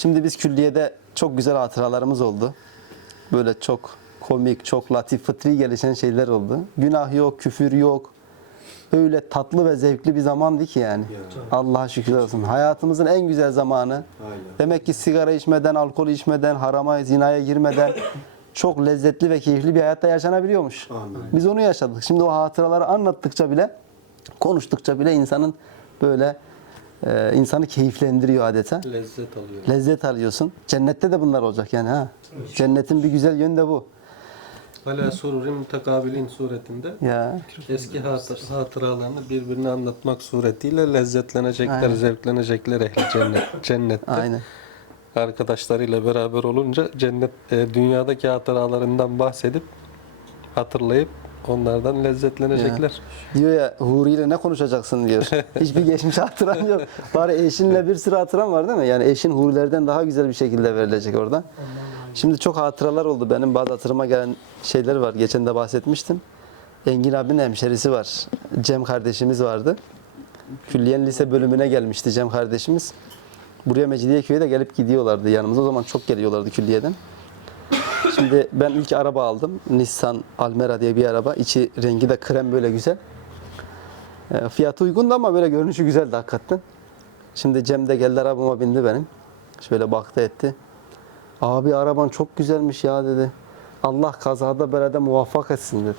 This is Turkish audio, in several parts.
Şimdi biz külliyede çok güzel hatıralarımız oldu. Böyle çok komik, çok latif, fıtri gelişen şeyler oldu. Günah yok, küfür yok. Öyle tatlı ve zevkli bir zamandı ki yani. Allah'a şükürler olsun. Hayatımızın en güzel zamanı. Aynen. Demek ki sigara içmeden, alkol içmeden, harama, zinaya girmeden çok lezzetli ve keyifli bir hayatta yaşanabiliyormuş. Amin. Biz onu yaşadık. Şimdi o hatıraları anlattıkça bile, konuştukça bile insanın böyle e, insanı keyiflendiriyor adeta. Lezzet alıyor. Lezzet alıyorsun. Cennette de bunlar olacak yani ha. Cennetin bir güzel yönü de bu. Hala sururin mutakabilin suretinde Ya eski hatır, hatıralarını birbirine anlatmak suretiyle lezzetlenecekler, Aynen. zevklenecekler ehli cennet, cennette. aynen. Arkadaşlarıyla beraber olunca cennet e, dünyadaki hatıralarından bahsedip hatırlayıp onlardan lezzetlenecekler. Diyor ya Huri ile ne konuşacaksın diyor. Hiçbir geçmiş hatıran yok. Bari eşinle bir sürü hatıran var değil mi? Yani eşin Hurilerden daha güzel bir şekilde verilecek orada. Şimdi çok hatıralar oldu. Benim bazı hatırıma gelen şeyler var. Geçen de bahsetmiştim. Engin abinin hemşerisi var. Cem kardeşimiz vardı. Külliyen lise bölümüne gelmişti Cem kardeşimiz. Buraya Mecidiyeköy'e de gelip gidiyorlardı yanımıza. O zaman çok geliyorlardı külliyeden. Şimdi ben ilk araba aldım. Nissan Almera diye bir araba. İçi rengi de krem böyle güzel. E, Fiyatı uygundu ama böyle görünüşü güzeldi hakikaten. Şimdi Cem de geldi arabama bindi benim. Şöyle baktı etti. Abi araban çok güzelmiş ya dedi. Allah kazada belada muvaffak etsin dedi.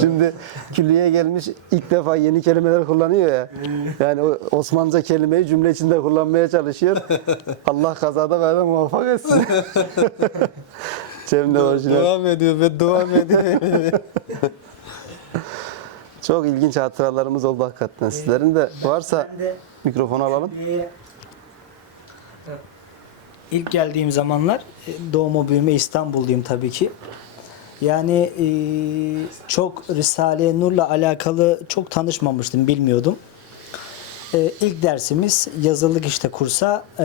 Şimdi külliyeye gelmiş ilk defa yeni kelimeler kullanıyor ya. Yani o Osmanlıca kelimeyi cümle içinde kullanmaya çalışıyor. Allah kazada belada muvaffak etsin. Cem de orijinal. Devam ediyor ve devam ediyor. Çok ilginç hatıralarımız oldu hakikaten. Sizlerin de varsa Ben de mikrofonu alalım. İlk geldiğim zamanlar e, doğma büyüme İstanbul'dayım tabii ki. Yani e, çok Risale-i Nur'la alakalı çok tanışmamıştım, bilmiyordum. E, ilk dersimiz yazıldık işte kursa. E,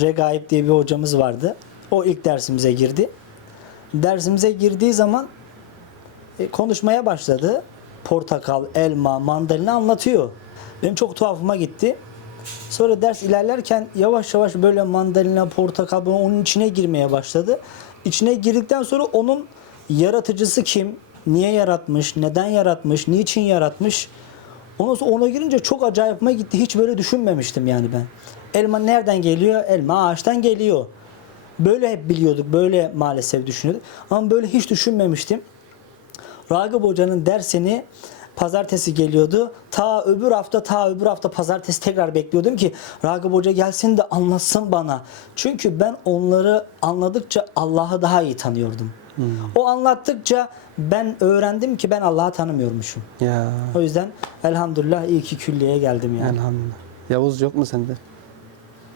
Regaib diye bir hocamız vardı. O ilk dersimize girdi. Dersimize girdiği zaman e, konuşmaya başladı. Portakal, elma, mandalina anlatıyor. Benim çok tuhafıma gitti. Sonra ders ilerlerken yavaş yavaş böyle mandalina, portakal onun içine girmeye başladı. İçine girdikten sonra onun yaratıcısı kim? Niye yaratmış? Neden yaratmış? Niçin yaratmış? Ondan sonra ona girince çok acayipime gitti. Hiç böyle düşünmemiştim yani ben. Elma nereden geliyor? Elma ağaçtan geliyor. Böyle hep biliyorduk. Böyle maalesef düşünüyorduk. Ama böyle hiç düşünmemiştim. Ragıp Hoca'nın dersini pazartesi geliyordu. Ta öbür hafta ta öbür hafta pazartesi tekrar bekliyordum ki Ragıp Hoca gelsin de anlatsın bana. Çünkü ben onları anladıkça Allah'ı daha iyi tanıyordum. O anlattıkça ben öğrendim ki ben Allah'ı tanımıyormuşum. Ya O yüzden elhamdülillah iyi ki külliyeye geldim yani. elhamdülillah. Yavuz yok mu sende?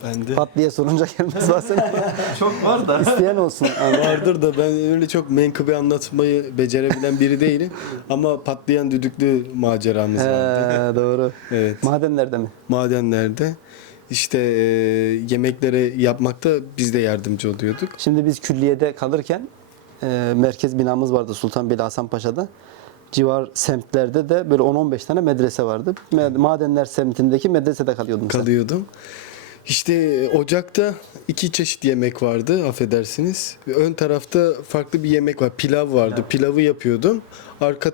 Ben de Pat diye sorunca gelmez bazen. çok var da. İsteyen olsun. Vardır da ben öyle çok menkıbe anlatmayı becerebilen biri değilim. Ama patlayan düdüklü maceramız He, vardı. doğru. Evet. Madenlerde mi? Madenlerde işte e, yemekleri yapmakta biz de yardımcı oluyorduk. Şimdi biz külliyede kalırken e, merkez binamız vardı Sultanbeyli Hasan Paşa'da. Civar semtlerde de böyle 10-15 tane medrese vardı. Madenler semtindeki medresede kalıyordum sen. İşte e, ocakta iki çeşit yemek vardı affedersiniz. Ön tarafta farklı bir yemek var. Pilav vardı. Pilavı yapıyordum. Arka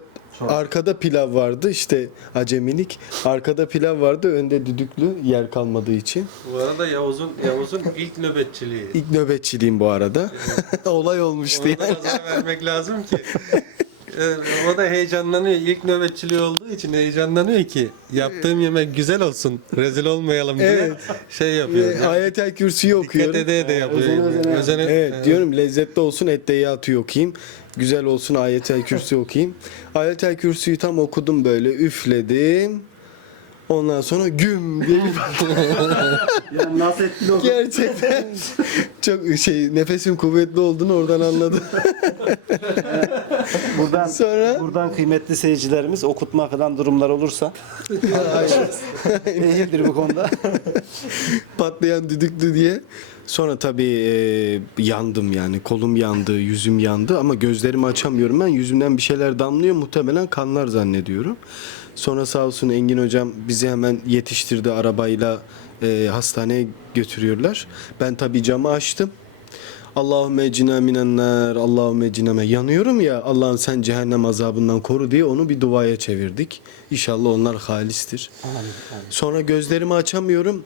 arkada pilav vardı işte acemilik. Arkada pilav vardı. Önde düdüklü yer kalmadığı için. Bu arada Yavuz'un Yavuz'un ilk nöbetçiliği. İlk nöbetçiliğim bu arada. Olay olmuştu Onu da yani. nazar vermek lazım ki. Ee, o da heyecanlanıyor. İlk nöbetçiliği olduğu için heyecanlanıyor ki yaptığım yemek güzel olsun, rezil olmayalım diye Evet. şey yapıyor. Ve Ayetel Kürsü'yü Dikkat okuyorum. ede de yapıyor. özene özene. Özene- Evet diyorum lezzetli olsun etteyyatı okuyayım. Güzel olsun ayetel kürsü okuyayım. Ayetel kürsüyü tam okudum böyle üfledim. Ondan sonra güm diye bir Yani nasıl etkili oldu? Gerçekten çok şey nefesim kuvvetli olduğunu oradan anladım. Buradan, Sonra- buradan kıymetli seyircilerimiz okutma falan durumlar olursa değildir bu konuda. Patlayan düdüklü diye. Sonra tabii e, yandım yani kolum yandı, yüzüm yandı ama gözlerimi açamıyorum ben. Yüzümden bir şeyler damlıyor muhtemelen kanlar zannediyorum. Sonra sağ olsun Engin hocam bizi hemen yetiştirdi arabayla e, hastaneye götürüyorlar. Ben tabii camı açtım. Allahümme cina minenler, Allahümme cineme yanıyorum ya Allah'ım sen cehennem azabından koru diye onu bir duaya çevirdik. İnşallah onlar halistir. Sonra gözlerimi açamıyorum.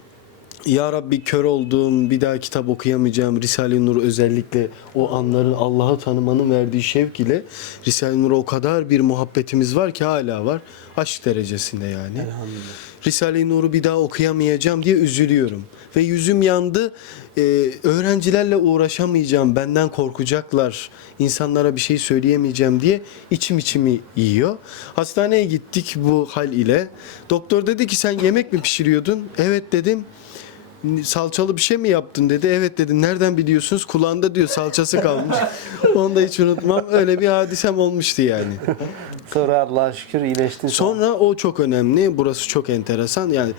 Ya Rabbi kör oldum, bir daha kitap okuyamayacağım. Risale-i Nur özellikle o anların Allah'ı tanımanın verdiği şevk ile Risale-i Nur'a o kadar bir muhabbetimiz var ki hala var. Aşk derecesinde yani. Risale-i Nur'u bir daha okuyamayacağım diye üzülüyorum. Ve yüzüm yandı. Ee, öğrencilerle uğraşamayacağım, benden korkacaklar, insanlara bir şey söyleyemeyeceğim diye içim içimi yiyor. Hastaneye gittik bu hal ile. Doktor dedi ki sen yemek mi pişiriyordun? Evet dedim. Salçalı bir şey mi yaptın dedi. Evet dedim. Nereden biliyorsunuz? Kulağında diyor salçası kalmış. Onu da hiç unutmam. Öyle bir hadisem olmuştu yani. Sonra Allah'a şükür iyileştin. Sonra o çok önemli. Burası çok enteresan. Yani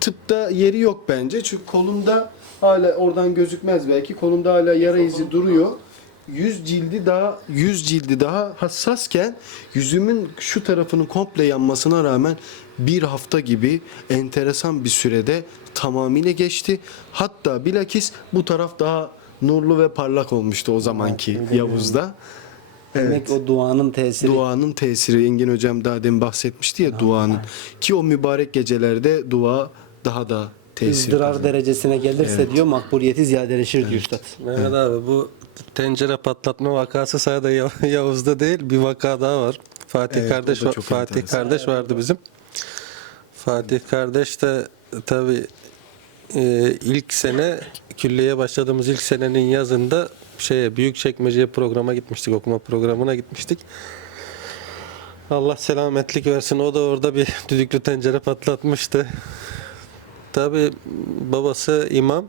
tıpta yeri yok bence. Çünkü kolumda hala oradan gözükmez belki. Kolumda hala yara izi duruyor. Yüz cildi daha yüz cildi daha hassasken yüzümün şu tarafının komple yanmasına rağmen bir hafta gibi enteresan bir sürede tamamıyla geçti. Hatta bilakis bu taraf daha nurlu ve parlak olmuştu o zamanki Yavuz'da. Demek o duanın tesiri. Duanın tesiri Engin hocam daha demin bahsetmişti ya duanın. Ki o mübarek gecelerde dua daha da tesir. ızdırar derecesine gelirse diyor makbuliyeti ziyadeleşir diyor üstad. Mehmet abi bu tencere patlatma vakası sadece Ya- Yavuz'da değil bir vaka daha var. Fatih Evet, kardeş da va- çok Fatih enteresan. kardeş vardı bizim. Fatih kardeş de tabi ilk sene külliyeye başladığımız ilk senenin yazında şeye Büyükçekmece'ye programa gitmiştik okuma programına gitmiştik. Allah selametlik versin. O da orada bir düdüklü tencere patlatmıştı. Tabi babası imam.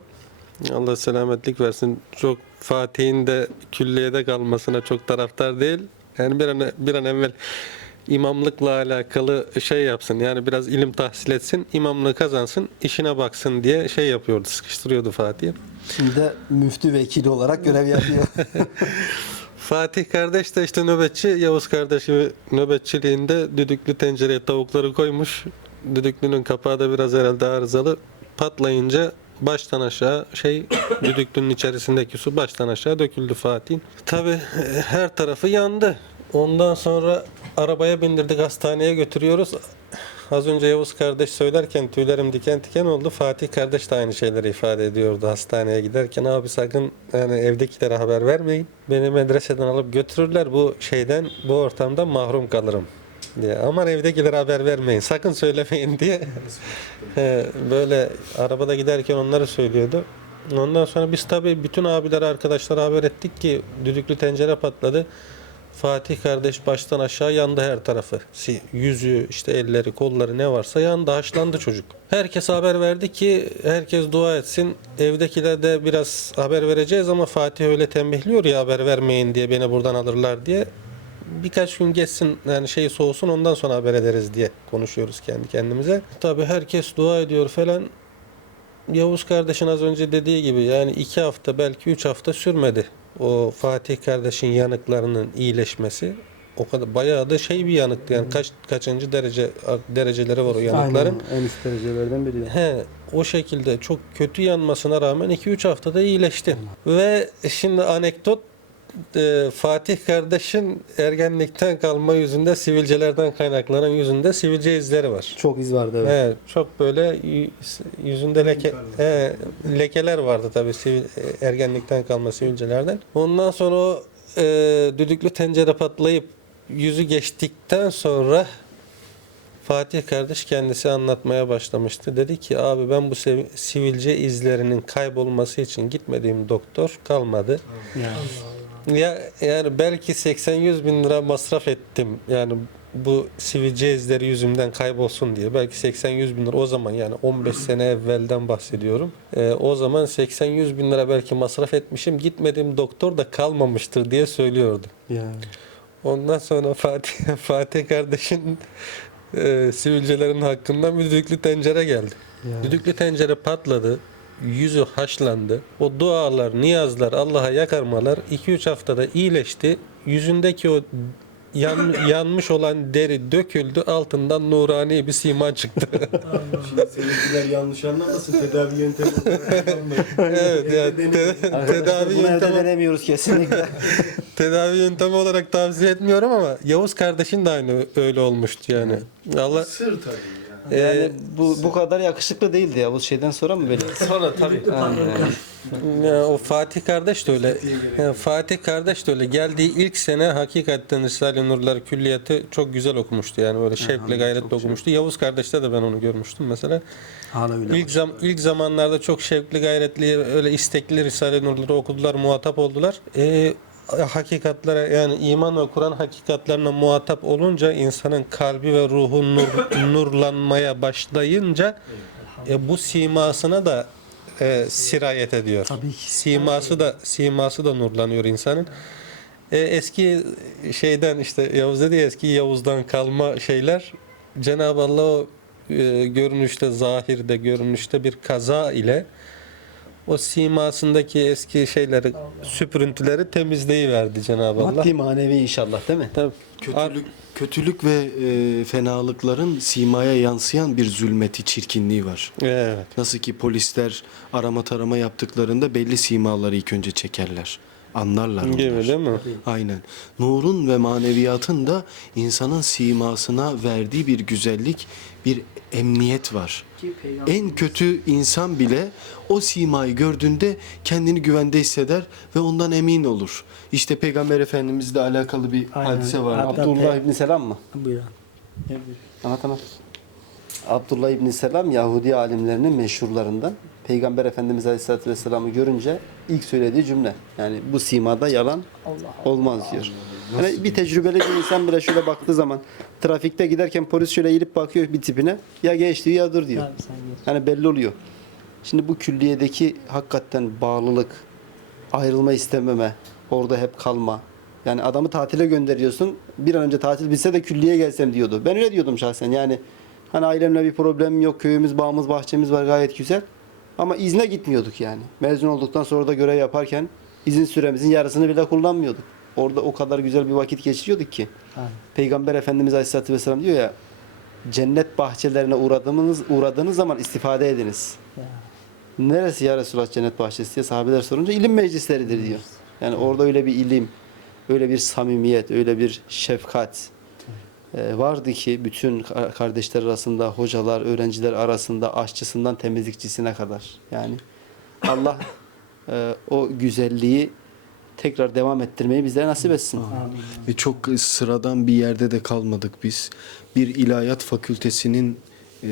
Allah selametlik versin. Çok Fatih'in de külliyede kalmasına çok taraftar değil. Yani bir an, bir an evvel imamlıkla alakalı şey yapsın. Yani biraz ilim tahsil etsin, imamlığı kazansın, işine baksın diye şey yapıyordu, sıkıştırıyordu Fatih. Şimdi de müftü vekili olarak görev yapıyor. Fatih kardeş de işte nöbetçi, Yavuz kardeşi nöbetçiliğinde düdüklü tencereye tavukları koymuş. Düdüklünün kapağı da biraz herhalde arızalı. Patlayınca baştan aşağı şey düdüklünün içerisindeki su baştan aşağı döküldü Fatih'in. Tabi her tarafı yandı. Ondan sonra arabaya bindirdik hastaneye götürüyoruz. Az önce Yavuz kardeş söylerken tüylerim diken diken oldu. Fatih kardeş de aynı şeyleri ifade ediyordu hastaneye giderken. Abi sakın yani evdekilere haber vermeyin. Beni medreseden alıp götürürler. Bu şeyden bu ortamdan mahrum kalırım diye. Aman evdekilere haber vermeyin. Sakın söylemeyin diye. Böyle arabada giderken onları söylüyordu. Ondan sonra biz tabii bütün abiler arkadaşlara haber ettik ki düdüklü tencere patladı. Fatih kardeş baştan aşağı yandı her tarafı. Yüzü, işte elleri, kolları ne varsa yandı, haşlandı çocuk. Herkes haber verdi ki herkes dua etsin. Evdekiler de biraz haber vereceğiz ama Fatih öyle tembihliyor ya haber vermeyin diye beni buradan alırlar diye. Birkaç gün geçsin yani şey soğusun ondan sonra haber ederiz diye konuşuyoruz kendi kendimize. Tabii herkes dua ediyor falan. Yavuz kardeşin az önce dediği gibi yani iki hafta belki üç hafta sürmedi. O Fatih kardeşin yanıklarının iyileşmesi. O kadar bayağı da şey bir yanıktı yani kaç kaçıncı derece dereceleri var o yanıkların. en üst derecelerden biri. He, o şekilde çok kötü yanmasına rağmen 2-3 haftada iyileşti. Ve şimdi anekdot e, Fatih kardeşin ergenlikten kalma yüzünde sivilcelerden kaynaklanan yüzünde sivilce izleri var. Çok iz vardı evet. He, çok böyle yüzünde leke he, lekeler vardı tabii sivil, ergenlikten kalma sivilcelerden. Ondan sonra o e, düdüklü tencere patlayıp yüzü geçtikten sonra Fatih kardeş kendisi anlatmaya başlamıştı. Dedi ki abi ben bu sev- sivilce izlerinin kaybolması için gitmediğim doktor kalmadı. Ya yani belki 80-100 bin lira masraf ettim. Yani bu sivilce izleri yüzümden kaybolsun diye. Belki 80-100 bin lira o zaman yani 15 sene evvelden bahsediyorum. Ee, o zaman 80-100 bin lira belki masraf etmişim. Gitmediğim doktor da kalmamıştır diye söylüyordu. Ya. Ondan sonra Fatih Fatih kardeşin e, sivilcelerin hakkından bir düdüklü tencere geldi. Düdüklü tencere patladı. Yüzü haşlandı. O dualar, niyazlar, Allah'a yakarmalar 2-3 haftada iyileşti. Yüzündeki o yan, yanmış olan deri döküldü altından nurani bir sima çıktı. Şimdi seninkiler yanlış anlamasın. Tedavi yöntemi evet yani te- tedavi Bunu evde yöntemi denemiyoruz kesinlikle. tedavi yöntemi olarak tavsiye etmiyorum ama Yavuz kardeşin de aynı öyle olmuştu yani. Allah Sır tabii Ee, yani bu bu kadar yakışıklı değildi ya bu şeyden sonra mı böyle? sonra tabii. Ya, o Fatih kardeş de öyle. Ya, Fatih kardeş de öyle. Geldiği ilk sene hakikaten Risale-i Nurlar Külliyatı çok güzel okumuştu. Yani böyle şevkle gayretle okumuştu. Yavuz kardeşte de ben onu görmüştüm mesela. Hala öyle. İlk zam ilk zamanlarda çok şevkli, gayretli, öyle istekli Risale-i Nurları okudular, muhatap oldular. Ee, hakikatlere yani iman ve Kur'an hakikatlerine muhatap olunca insanın kalbi ve ruhu nur, nurlanmaya başlayınca e, bu simasına da e, sirayet ediyor. Tabii ki. Siması da siması da nurlanıyor insanın. E, eski şeyden işte Yavuz dedi ya, eski Yavuz'dan kalma şeyler Cenab-ı Allah o e, görünüşte zahirde görünüşte bir kaza ile o simasındaki eski şeyleri süprüntüleri temizleyiverdi Cenab-ı Allah. Maddi manevi inşallah değil mi? Tabii. Kötülük, kötülük ve e, fenalıkların simaya yansıyan bir zulmeti, çirkinliği var. Evet. Nasıl ki polisler arama tarama yaptıklarında belli simaları ilk önce çekerler. Anlarlar onlar. Gibi değil mi? Aynen. Nurun ve maneviyatın da insanın simasına verdiği bir güzellik, bir emniyet var. En kötü insan bile o simayı gördüğünde kendini güvende hisseder ve ondan emin olur. İşte Peygamber Efendimizle alakalı bir Aynen. hadise var. Hatta Abdullah İbni Selam mı? Buyurun. Anlat anlat. Abdullah İbni Selam Yahudi alimlerinin meşhurlarından. Peygamber Efendimiz Aleyhisselatü Vesselam'ı görünce ilk söylediği cümle. Yani bu simada yalan olmaz diyor. Yani bir tecrübeli bir insan bile şöyle baktığı zaman trafikte giderken polis şöyle eğilip bakıyor bir tipine. Ya geç diyor ya dur diyor. Abi sen geç. Yani belli oluyor. Şimdi bu külliyedeki hakikaten bağlılık, ayrılma istememe, orada hep kalma. Yani adamı tatile gönderiyorsun. Bir an önce tatil bitse de külliye gelsem diyordu. Ben öyle diyordum şahsen. Yani hani ailemle bir problemim yok. Köyümüz, bağımız, bahçemiz var gayet güzel. Ama izne gitmiyorduk yani. Mezun olduktan sonra da görev yaparken izin süremizin yarısını bile kullanmıyorduk. Orada o kadar güzel bir vakit geçiriyorduk ki. Aynen. Peygamber Efendimiz Aleyhisselatü Vesselam diyor ya cennet bahçelerine uğradığınız, uğradığınız zaman istifade ediniz. Ya. Neresi ya Resulullah cennet bahçesi diye sahabeler sorunca ilim meclisleridir diyor. Yani orada öyle bir ilim, öyle bir samimiyet, öyle bir şefkat e, vardı ki bütün ka- kardeşler arasında, hocalar, öğrenciler arasında, aşçısından temizlikçisine kadar. Yani Allah e, o güzelliği tekrar devam ettirmeyi bizlere nasip etsin. Amin. Ve çok sıradan bir yerde de kalmadık biz. Bir ilahiyat fakültesinin e,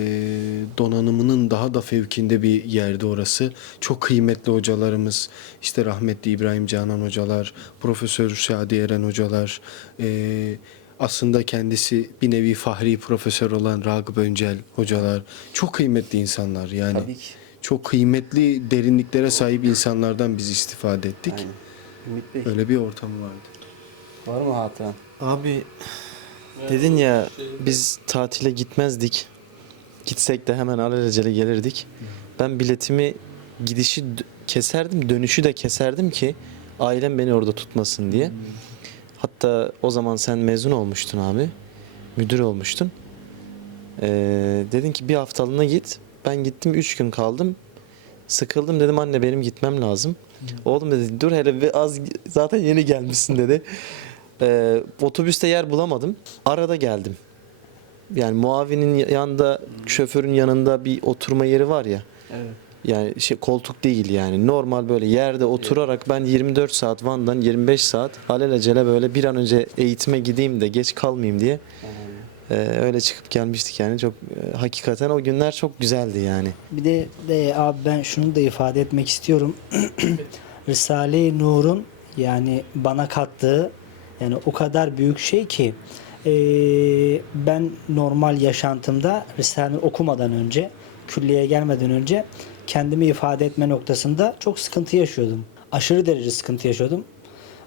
donanımının daha da fevkinde bir yerde orası. Çok kıymetli hocalarımız, işte rahmetli İbrahim Canan hocalar, Profesör Şadi Eren hocalar, e, aslında kendisi bir nevi fahri profesör olan Ragıp Öncel hocalar. Çok kıymetli insanlar yani. Tabii ki. Çok kıymetli derinliklere sahip insanlardan biz istifade ettik. Aynen. Ümit Bey, Öyle bir ortam vardı. var mı hatıran? Abi dedin ya biz tatile gitmezdik. Gitsek de hemen alelacele gelirdik. Ben biletimi gidişi d- keserdim, dönüşü de keserdim ki ailem beni orada tutmasın diye. Hatta o zaman sen mezun olmuştun abi. Müdür olmuştun. Ee, dedin ki bir haftalığına git. Ben gittim 3 gün kaldım. Sıkıldım dedim anne benim gitmem lazım. Oğlum dedi dur hele bir az zaten yeni gelmişsin dedi. Ee, otobüste yer bulamadım. Arada geldim. Yani muavinin yanında, şoförün yanında bir oturma yeri var ya. Evet. Yani şey koltuk değil yani. Normal böyle yerde oturarak ben 24 saat Van'dan 25 saat alelacele böyle bir an önce eğitime gideyim de geç kalmayayım diye e, öyle çıkıp gelmiştik yani. Çok e, hakikaten o günler çok güzeldi yani. Bir de, de abi ben şunu da ifade etmek istiyorum. Risale-i Nur'un yani bana kattığı yani o kadar büyük şey ki eee, ben normal yaşantımda Risale-i Nur okumadan önce külliyeye gelmeden önce kendimi ifade etme noktasında çok sıkıntı yaşıyordum. Aşırı derece sıkıntı yaşıyordum.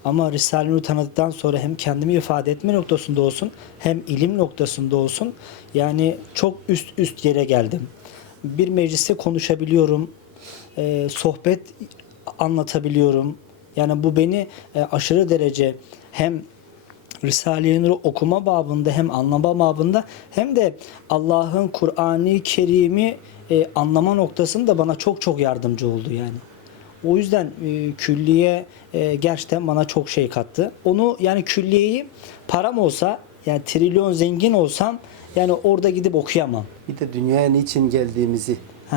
Ama Risale-i Nur'u tanıdıktan sonra hem kendimi ifade etme noktasında olsun hem ilim noktasında olsun yani çok üst üst yere geldim. Bir mecliste konuşabiliyorum, e, sohbet anlatabiliyorum. Yani bu beni e, aşırı derece hem Risale-i Nur'u okuma babında hem anlama babında hem de Allah'ın Kur'an-ı Kerim'i e, anlama noktasında bana çok çok yardımcı oldu yani. O yüzden e, külliye e, gerçekten bana çok şey kattı. Onu yani külliyeyi param olsa yani trilyon zengin olsam yani orada gidip okuyamam. Bir de dünyaya niçin geldiğimizi, Heh.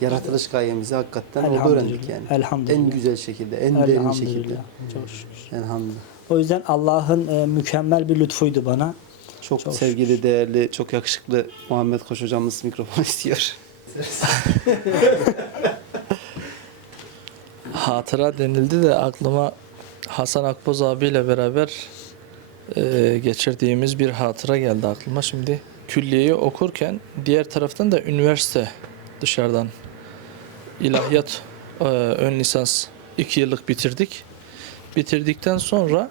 yaratılış gayemizi hakikaten orada öğrendik yani. Elhamdülillah. En güzel şekilde, en derin şekilde. Elhamdülillah. Çok şükür. Elhamdülillah. O yüzden Allah'ın e, mükemmel bir lütfuydu bana. Çok, Çok sevgili, değerli, çok yakışıklı Muhammed Koç hocamız mikrofon istiyor. Hatıra denildi de aklıma Hasan Akboz abiyle beraber e, geçirdiğimiz bir hatıra geldi aklıma. Şimdi külliyeyi okurken diğer taraftan da üniversite dışarıdan ilahiyat e, ön lisans iki yıllık bitirdik. Bitirdikten sonra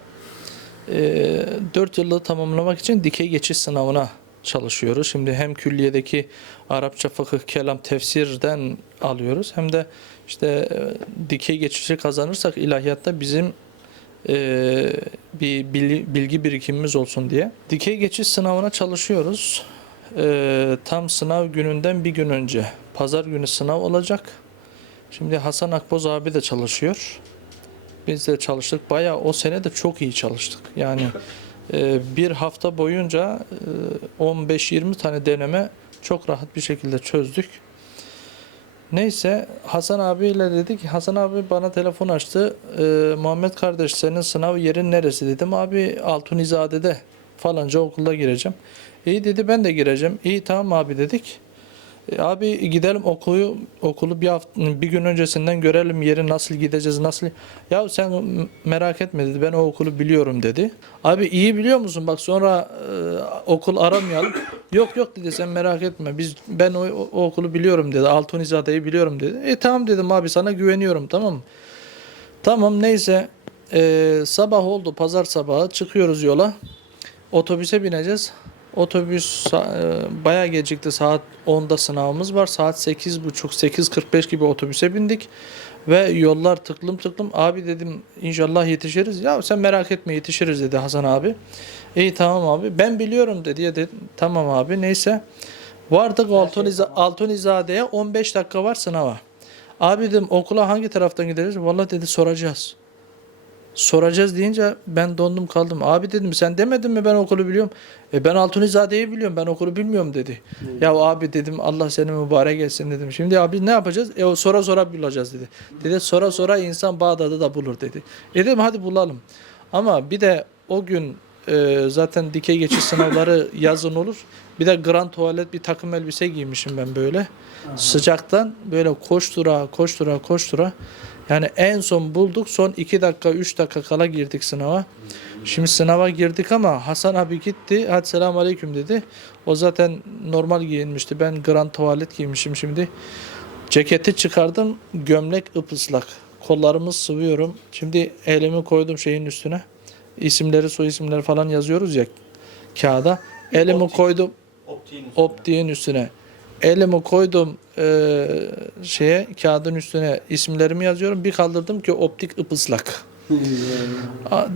e, 4 yıllığı tamamlamak için dikey geçiş sınavına çalışıyoruz. Şimdi hem külliyedeki Arapça fıkıh, kelam, tefsirden alıyoruz hem de işte e, dikey geçişi kazanırsak ilahiyatta bizim e, bir bilgi, birikimimiz olsun diye. Dikey geçiş sınavına çalışıyoruz. E, tam sınav gününden bir gün önce pazar günü sınav olacak. Şimdi Hasan Akboz abi de çalışıyor. Biz de çalıştık. Bayağı o sene de çok iyi çalıştık. Yani bir hafta boyunca e, 15-20 tane deneme çok rahat bir şekilde çözdük. Neyse Hasan abiyle dedik. Hasan abi bana telefon açtı. E, Muhammed kardeş senin sınav yerin neresi dedim. Abi Altunizade'de falanca okulda gireceğim. İyi dedi ben de gireceğim. İyi tamam abi dedik. E, abi gidelim okulu okulu bir hafta bir gün öncesinden görelim yeri nasıl gideceğiz nasıl. Ya sen merak etme dedi. Ben o okulu biliyorum dedi. Abi iyi biliyor musun? Bak sonra e, okul aramayalım. yok yok dedi sen merak etme. Biz ben o, o- okulu biliyorum dedi. Altunizade'yi biliyorum dedi. E tamam dedim abi sana güveniyorum tamam mı? Tamam neyse E, sabah oldu pazar sabahı çıkıyoruz yola. Otobüse bineceğiz. Otobüs e, bayağı gecikti. Saat 10'da sınavımız var. Saat 8.30 8.45 gibi otobüse bindik. Ve yollar tıklım tıklım. Abi dedim inşallah yetişiriz. Ya sen merak etme yetişiriz dedi Hasan abi. İyi tamam abi. Ben biliyorum dedi. Ya dedim tamam abi neyse. Vardık Altuniza- Altunizade'ye 15 dakika var sınava. Abi dedim okula hangi taraftan gideriz? Vallahi dedi soracağız. Soracağız deyince ben dondum kaldım. Abi dedim sen demedin mi ben okulu biliyorum. E ben Altunizade'yi biliyorum ben okulu bilmiyorum dedi. Ya abi dedim Allah seni mübarek etsin dedim. Şimdi abi ne yapacağız? E o sonra sonra bulacağız dedi. Dedi sonra sonra insan Bağdat'ı da bulur dedi. E dedim hadi bulalım. Ama bir de o gün e, zaten dikey geçiş sınavları yazın olur. Bir de grand tuvalet bir takım elbise giymişim ben böyle. Sıcaktan böyle koştura koştura koştura. Yani en son bulduk. Son 2 dakika 3 dakika kala girdik sınava. Şimdi sınava girdik ama Hasan abi gitti. Hadi selam aleyküm dedi. O zaten normal giyinmişti. Ben grand tuvalet giymişim şimdi. Ceketi çıkardım. Gömlek ıpıslak. Kollarımı sıvıyorum. Şimdi elimi koydum şeyin üstüne. İsimleri, soy isimleri falan yazıyoruz ya kağıda. Elimi koydum optiğin üstüne. Elimi koydum eee, şeye kağıdın üstüne isimlerimi yazıyorum. Bir kaldırdım ki optik ıpıslak. A-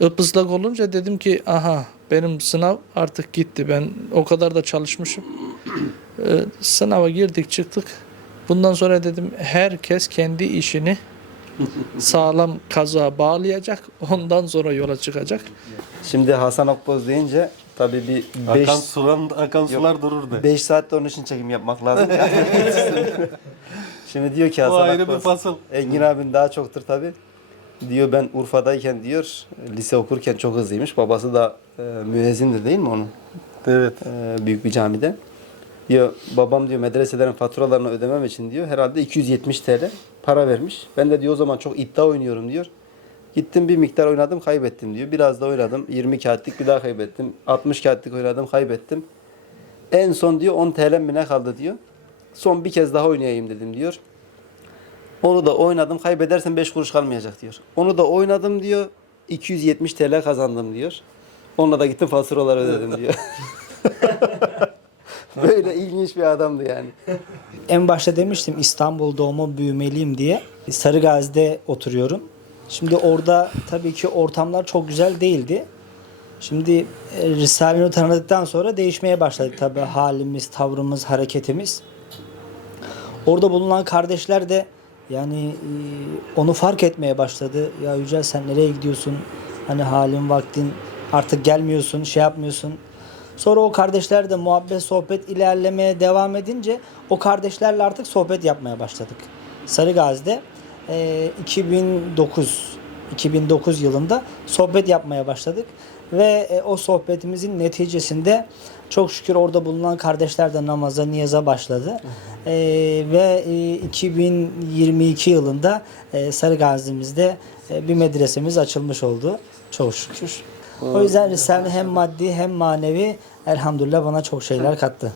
Ipıslak olunca dedim ki aha benim sınav artık gitti. Ben o kadar da çalışmışım. Ee, sınava girdik çıktık. Bundan sonra dedim herkes kendi işini sağlam kazığa bağlayacak. Ondan sonra yola çıkacak. Şimdi Hasan Akboz deyince tabii bir 5 Akan sular, akan sular durur de. 5 saatte onun için çekim yapmak lazım. Şimdi diyor ki Bu Hasan ayrı bir fasıl. Engin abin daha çoktur tabii. Diyor ben Urfa'dayken diyor lise okurken çok hızlıymış. Babası da e, müezzindi değil mi onun? Evet. E, büyük bir camide. Diyor babam diyor medreselerin faturalarını ödemem için diyor herhalde 270 TL para vermiş. Ben de diyor o zaman çok iddia oynuyorum diyor. Gittim bir miktar oynadım kaybettim diyor. Biraz da oynadım. 20 kağıtlık bir daha kaybettim. 60 kağıtlık oynadım kaybettim. En son diyor 10 TL mi ne kaldı diyor. Son bir kez daha oynayayım dedim diyor. Onu da oynadım. Kaybedersem 5 kuruş kalmayacak diyor. Onu da oynadım diyor. 270 TL kazandım diyor. Onunla da gittim faturaları ödedim diyor. Böyle ilginç bir adamdı yani. En başta demiştim İstanbul doğma büyümeliyim diye. Sarıgazi'de oturuyorum. Şimdi orada tabii ki ortamlar çok güzel değildi. Şimdi e, Risale-i Nur tanıdıktan sonra değişmeye başladık tabii halimiz, tavrımız, hareketimiz. Orada bulunan kardeşler de yani e, onu fark etmeye başladı. Ya Yücel sen nereye gidiyorsun? Hani halin vaktin artık gelmiyorsun, şey yapmıyorsun. Sonra o kardeşler de muhabbet, sohbet ilerlemeye devam edince o kardeşlerle artık sohbet yapmaya başladık. Sarıgazi'de e, 2009 2009 yılında sohbet yapmaya başladık ve e, o sohbetimizin neticesinde çok şükür orada bulunan kardeşler de namaza, niyaza başladı. E, ve e, 2022 yılında e, Sarıgazi'mizde e, bir medresemiz açılmış oldu. Çok şükür. O yüzden Risale hem maddi hem manevi elhamdülillah bana çok şeyler kattı.